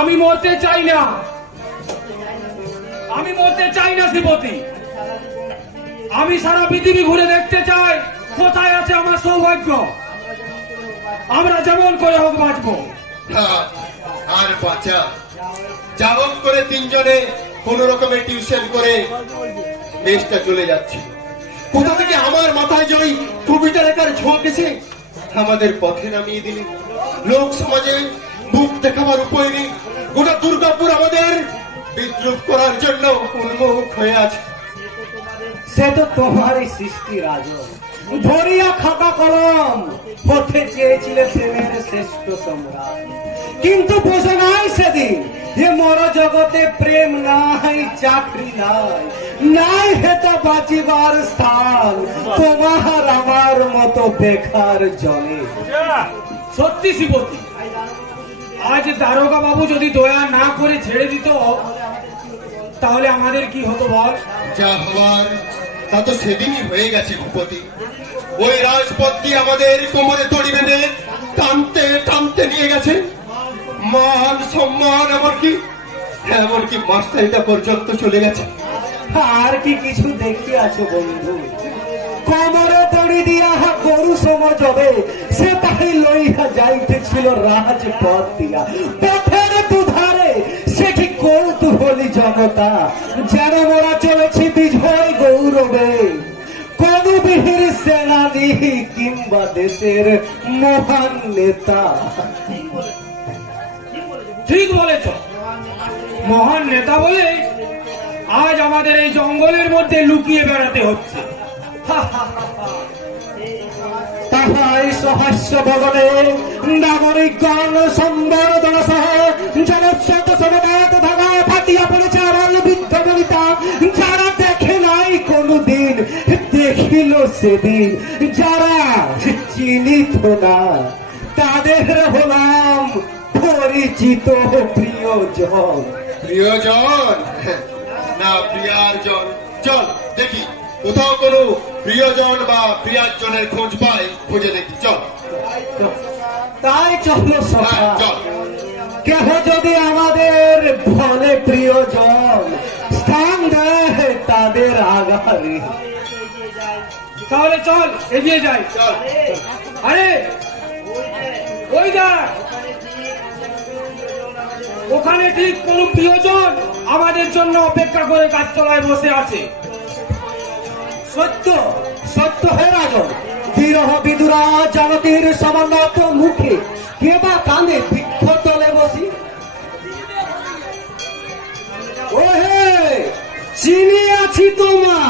আমি মরতে চাই না, আমি মরতে চাই না শ্রীপতি। আমি সারা পৃথিবী ঘুরে দেখতে চাই কোথায় আছে আমার সৌভাগ্য। আমরা যেমন করে হোক বাঁচবো। আর বাঁচা যেমন করে তিনজনে কোন রকমে টিউশন করে দেশটা চলে যাচ্ছে। কোথা থেকে আমার মাথায় যে ওই কবিতা লেখার ঝোঁক এসে আমাদের পথে নামিয়ে দিলে। লোক সমাজে মুখ দেখাবার উপায় নেই। গোটা দুর্গাপুর আমাদের বিদ্রুপ করার জন্য উন্মুখ হয়ে আছে। সে তো তোমারই সৃষ্টি রাজন। ধরিয়া খাতা কলম হতে চেয়েছিলে প্রেমের শ্রেষ্ঠ সম্রাট, কিন্তু বোঝো নাই সেদিন যে মর জগতে প্রেম নাই, চাকরি নাই, নাই হেতো বাঁচিবার স্থান তোমার আমার মতো বেকার জলে। সত্যি শ্রীপতি, আজ দারোগা বাবু যদি দয়া না করে ছেড়ে দিত তাহলে আমাদের কি হতো বল? যা হওয়ার তা তো সেদিনই হয়ে গেছে ভূপতি। ওই রাজপথ দিয়ে আমাদের কোমরে দড়ি বেঁধে টানতে টানতে নিয়ে গেছে। মান সম্মান এমনকি মাস্টারিটা পর্যন্ত চলে গেছে। আর কি কিছু দেখিয়াছো বন্ধু? কোমরে দড়ি দিয়া গরু সমজবে সে তাই লইয়া যাইতেছিল রাজপথ দিয়া। পথের দুধারে সে কি কৌতূহলী জনতা, যেন মোরা চলেছি বিজয় গৌরবে। কোন বীর সেনানী কিংবা দেশের মহান নেতা। ঠিক বলেছ, মহান নেতা বলে আজ আমাদের এই জঙ্গলের মধ্যে লুকিয়ে বেড়াতে হচ্ছে। তাহাই সহাস্য ভবনে নাগরিকগণ সম্বর্ধনা সহ জনস্বত সমবেত ভাগায় ফাটিয়া পড়েছে আমার বৃদ্ধ বনিতা। যারা দেখে নাই কোনদিন দেখিল সেদিন, যারা চিনিত না তাদের হলাম পরিচিত প্রিয়জন। প্রিয়জন না প্রিয়ার্জন? চল দেখি কোথাও কোনো প্রিয়জন বা প্রিয়ার্জনের খোঁজ পাই, খুঁজে দেখি। চল তাই চলো সখা, চল। কেহ যদি আমাদের বলে প্রিয়জন, স্থান দেয় তাদের আগারে। তাহলে চল এগিয়ে যাই। চল। আরে ওই দেখ, ওখানে ঠিক কোন প্রিয়জন আমাদের জন্য অপেক্ষা করে গাছতলায় বসে আছে। সত্য সত্য হে রাজন, বিরহ বিদুরা জগতির সমন্বত মুখে কে বা কানে বৃক্ষ তলে বসি। ওহে চিনিয়াছি তোমা,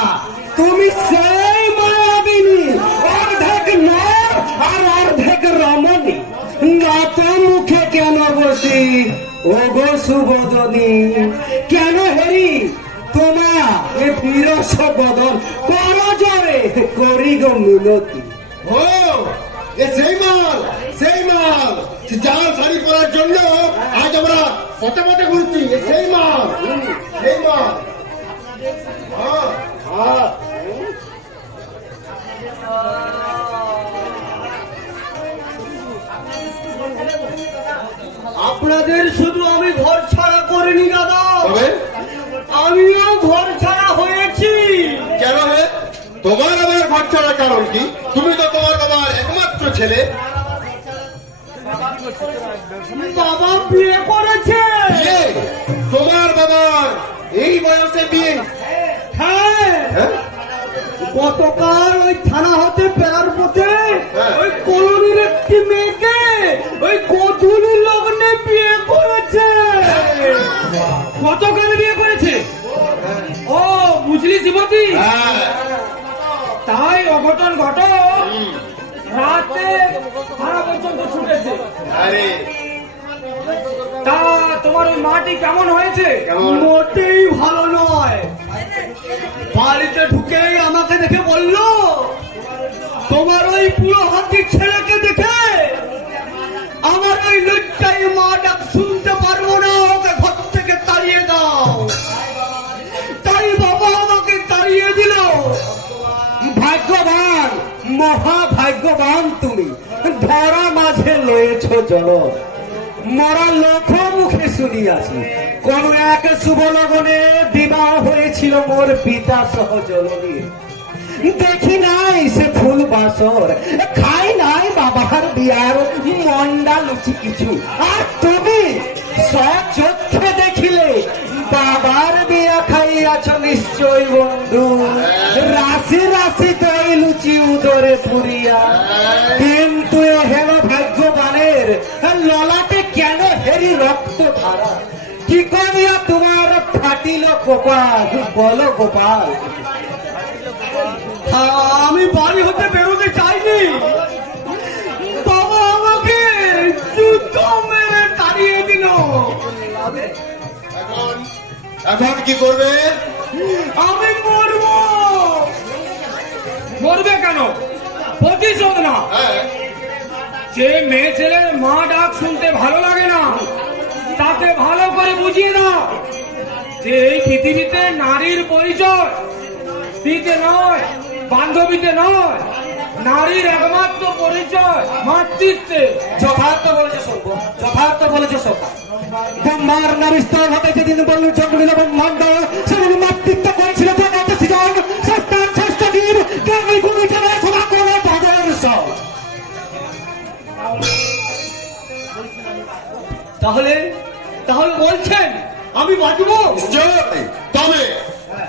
তুমি সেই মায়াবিনী, অর্ধেক নর আর অর্ধেক রমণী। নত মুখে কেন বসি ও গো সুবদনী? কেন হেরি তোমা এ বিরস বদন কর জরে করি গো মিনতি। ও এ সেই মাল জাল শাড়ি পরার জন্য আজ আমরা পথে পথে ঘুরছি। এ সেই মাল। আপনাদের শুধু আমি ঘর ছাড়া করিনি দাদা, তবে আমিও ঘর ছাড়া হয়েছি। কেন হে? তোমার আবার ঘর ছাড়ার কারণ কি? তুমি তো তোমার বাবার একমাত্র ছেলে। বাবা বিয়ে করেছে। বিয়ে? তোমার বাবার এই বয়সে বিয়ে? হ্যাঁ, হ্যাঁ? গতকাল ওই থানা হতে ফেরার পথে হ্যাঁ। ওই কলোনির একটি মেয়েকে ওই গোধূলি লগ্নে বিয়ে করেছে। গতকাল বিয়ে করেছে? ও বুঝলি শ্রীপতি, হ্যাঁ। তাই অঘটন ঘটক রাতে থানা পর্যন্ত ছুটেছে। আরে তা তোমার ওই মাটি কেমন হয়েছে? কেমন? মোটেই ভালো নয়। বাড়িতে ঢুকেই আমাকে দেখে বলল, তোমার ওই পুরো হাতির ছেলেকে দেখে আমার ওই লজ্জায় মা ডাক শুনতে পারবো না, ওকে ঘর থেকে তাড়িয়ে দাও। তাই বাবা আমাকে তাড়িয়ে দিল। ভাগ্যবান, মহাভাগ্যবান তুমি, ধরা মাঝে লয়েছ জল। মরা লোক মুখে শুনিয়াছি কোন এক শুভ লগনে বিবাহ হয়েছিল মোর পিতা সহজননী। দেখি নাই সে ফুল বাসর, খাই নাই বাবার বিয়ার মন্ডা লুচি কিছু। আর তুমি সচক্ষে দেখিলে বাবার বিয়া খাইয়াছ নিশ্চয় বন্ধু, রাশি রাশি দই লুচি উদরে পুরিয়া। কিন্তু এ হেন ভাগ্যবানের ললাটে কেন হেরি রক্ত ধারা? কি করিয়া তোমার ফাটিল কপাল বলো গোপাল? আমি বাড়ি হতে বেরোতে চাইনি, বাবা আমাকে যুদ্ধ মেরে তাড়িয়ে দিল। এখন এখন কি করবে? আমি মরব। মরবে কেন? প্রতিশোধ না। হ্যাঁ, যে মেয়ে ছেলের মা ডাক শুনতে ভালো লাগে না, তাকে ভালো করে বুঝিয়ে দাও যে এই পৃথিবীতে নারীর পরিচয় স্ত্রীতে নয়, বান্ধবীতে নয়, নারীর একমাত্র পরিচয় মাতৃত্বে। যথার্থ বলেছে সর্ব, যথার্থ বলেছে সর্ব। ব্রহ্মার নারীস্তর হতে যেদিন বলল জন্মিল ব্রহ্মাণ্ড, সেদিন মাতৃত্ব করেছিল জগৎ সৃজন। শ্রেষ্ঠার শ্রেষ্ঠ জীব জ্ঞানী গুণী জনে সভা করে ভগবান সব। তাহলে তাহলে বলছেন আমি বাঁচবো? নিশ্চয়। তবে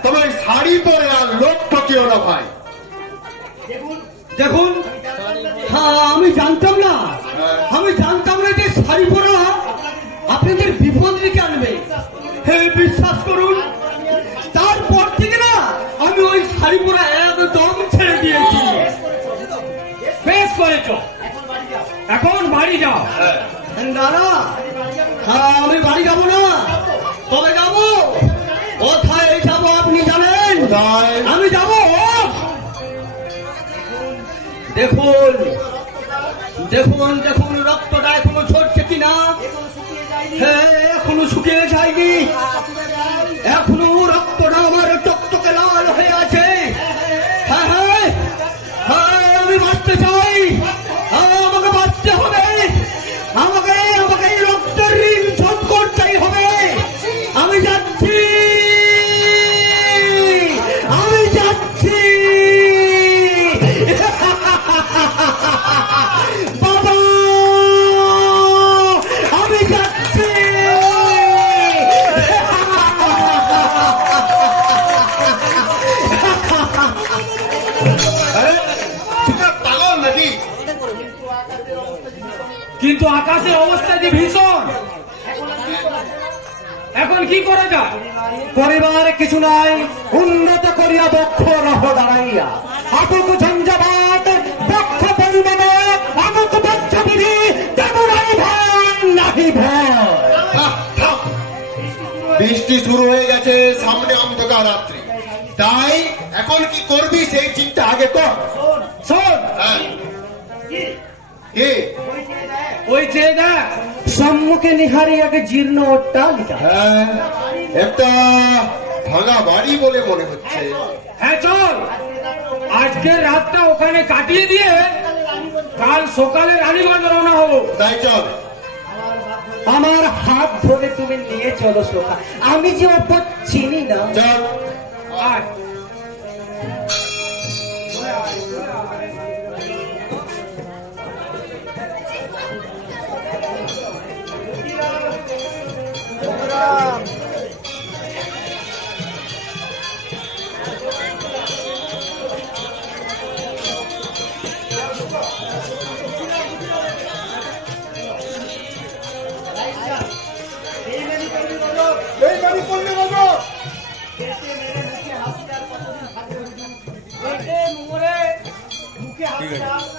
তবে শাড়ি পরে আর লোক ঠকিও না ভাই। দেখুন, হ্যাঁ আমি জানতাম না, আমি জানতাম না যে শাড়ি পরা আপনাদের বিপদ ডেকে আনবে। হে বিশ্বাস করুন, তারপর থেকে না আমি ওই শাড়ি পরা একদম ছেড়ে দিয়েছি। বেশ করেছ, এখন বাড়ি যাও। দাদা, হ্যাঁ আমি বাড়ি যাবো না, তবে যাবো কোথায় যাবো আপনি জানেন? কোথায়? আমি যাবো, দেখুন দেখুন দেখুন রক্তটা এখনো ঝরছে কিনা। হ্যাঁ এখনো শুকিয়ে যায়নি, এখনো রক্তটা আমার টকটকে লাল হয়ে আছে। হ্যাঁ হ্যাঁ হ্যাঁ আমি বাঁচতে চাই, আমাকে বাঁচতে হবে, আমাকে আমাকে এই রক্তের ঋণ শোধ করতেই হবে। আমি যাচ্ছি, আমি যাচ্ছি। বাবা আমি যাচ্ছি। আরে তুই কি পাগল নাকি? কিন্তু আকাশের অবস্থা যে ভীষণ, এখন কি করা যায়? পরিবার কিছু নাই, উন্নত করিয়া বক্ষ রহ দাঁড়াইয়া। আটক ঝঞ্ঝাবাদ বক্ষ পরিমাণে আমক বজ্রবিধি তেমনাই ভয় নাহি ভয়। থাক, থাক। বৃষ্টি শুরু হয়ে গেছে, সামনে অন্ধকার রাত্রি। তাই এখন কি করবি সেই চিন্তা আগে কর। শোন, হ্যাঁ। কি? ওই চেয়ে দেখ। সম্মুখে নিহারি এক জীর্ণ অট্টালিকা। হ্যাঁ, একটা ভাঙা বাড়ি বলে মনে হচ্ছে। হ্যাঁ চল, আজকের রাতটা ওখানে কাটিয়ে দিয়ে কাল সকালে রানীগঞ্জ রওনা হবো। তাই চল। আমার হাত ধরে তুমি নিয়ে চলো সোখা, আমি যে ওপর চিনি না। চল। আয়।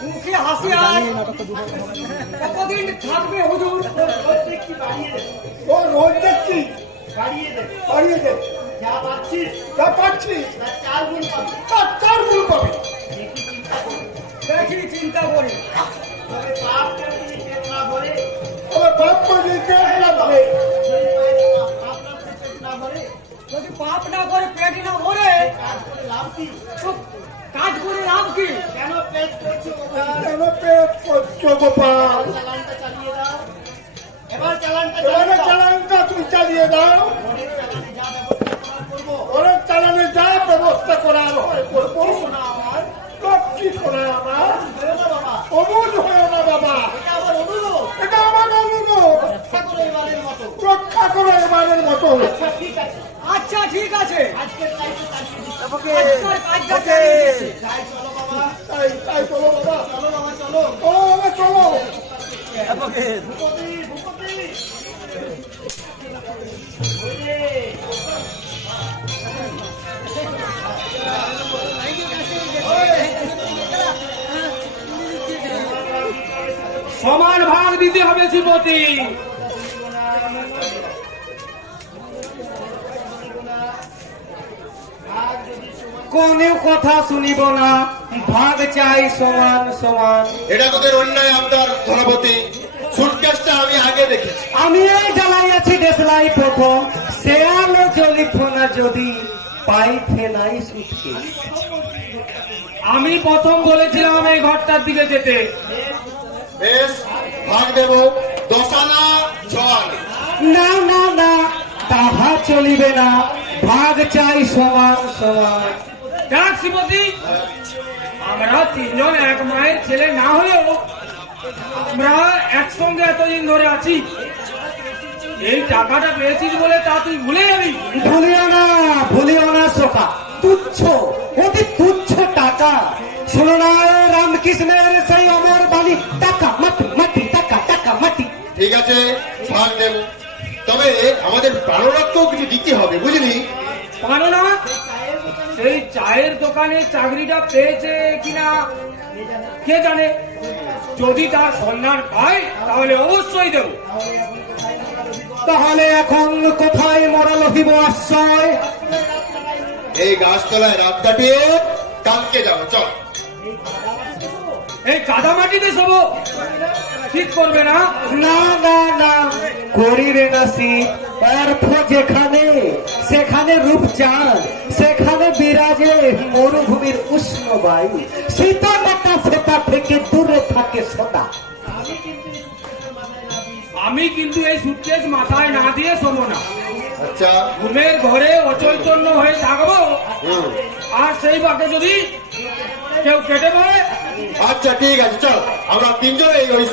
মুখে হাসি আর কতদিন থাকবে হুজুর? ও রোজ দেখছি বাড়িয়ে দে যা পাচ্ছিস তার 4 গুণ পাবে। দেখি চিন্তা করি। তবে বাপ মাঝে পেট না ভরে, যদি পাপ না করে পেট না ভরে কাজ করে লাভ কি? কেন পেট করছো গোপাল? এবার রক্ষা করো এবারের মতো। আচ্ছা ঠিক আছে। তাই তাই চলো বাবা, ও বাবা চলো। সমান ভাগ দিতে হবে শ্রীপতি। কোনো কথা শুনিব না, ভাগ চাই সমান সমান। এটা তোদের অন্যায় আবদার ধনপতি। সুটকেসটা আমি আগে দেখেছি। আমি এই জ্বালাই আছি দেশলাই প্রথম, শেয়ালে জ্বলিত না যদি পাই ফেলাই সুটকেস। আমি প্রথম বলেছিলাম এই ঘরটার দিকে যেতে। বেশ, ভাগ দেব 10 আনা 6 আনা। না না না, তাহা চলিবে না, ভাগ চাই সমান সমান। দেখ শ্রীপতি, আমরা তিনজন এক মায়ের ছেলে না হলেও আমরা একসঙ্গে এতদিন ধরে আছি। এই টাকাটা পেয়েছিস বলে তা তুই ভুলে যাবি? ভুলিও না সোকা, তুচ্ছ, অতি তুচ্ছ টাকা। শোনো না রামকৃষ্ণের সেই অমর বাণী, টাকা মাটি মাটি, টাকা টাকা মাটি। ঠিক আছে, ভাগ দেব। তবে আমাদের প্রাণরক্ষাও কিছু দিতে হবে, বুঝলি? পারো না? সেই চায়ের দোকানে চাকরিটা পেয়েছে কিনা কে জানে। যদি তার সন্ধান পাই তাহলে অবশ্যই দেব। তাহলে এখন কোথায় মরা লভিব আশ্রয়? এই গাছতলায় রাত কাটিয়ে কালকে যাবো, চল। এই কাদা মাটিতে শোবো, ঠিক করবে না? না না না, করিবে না শীত। অর্থ যেখানে সেখানে রূপচাঁদ, সেখানে বিরাজে মরুভূমির উষ্ণ বায়ু। শীতলতা সেটা থেকে দূরে থাকে সদা। আমি কিন্তু এই সুটকেস মাথায় না দিয়ে শোবো না। আচ্ছা। ঘুমের ঘরে অচৈতন্য হয়ে থাকবো, আর সেই বাকে যদি কেউ কেটে পড়ে। আচ্ছা ঠিক আছে, চল আমরা তিনজনে ওই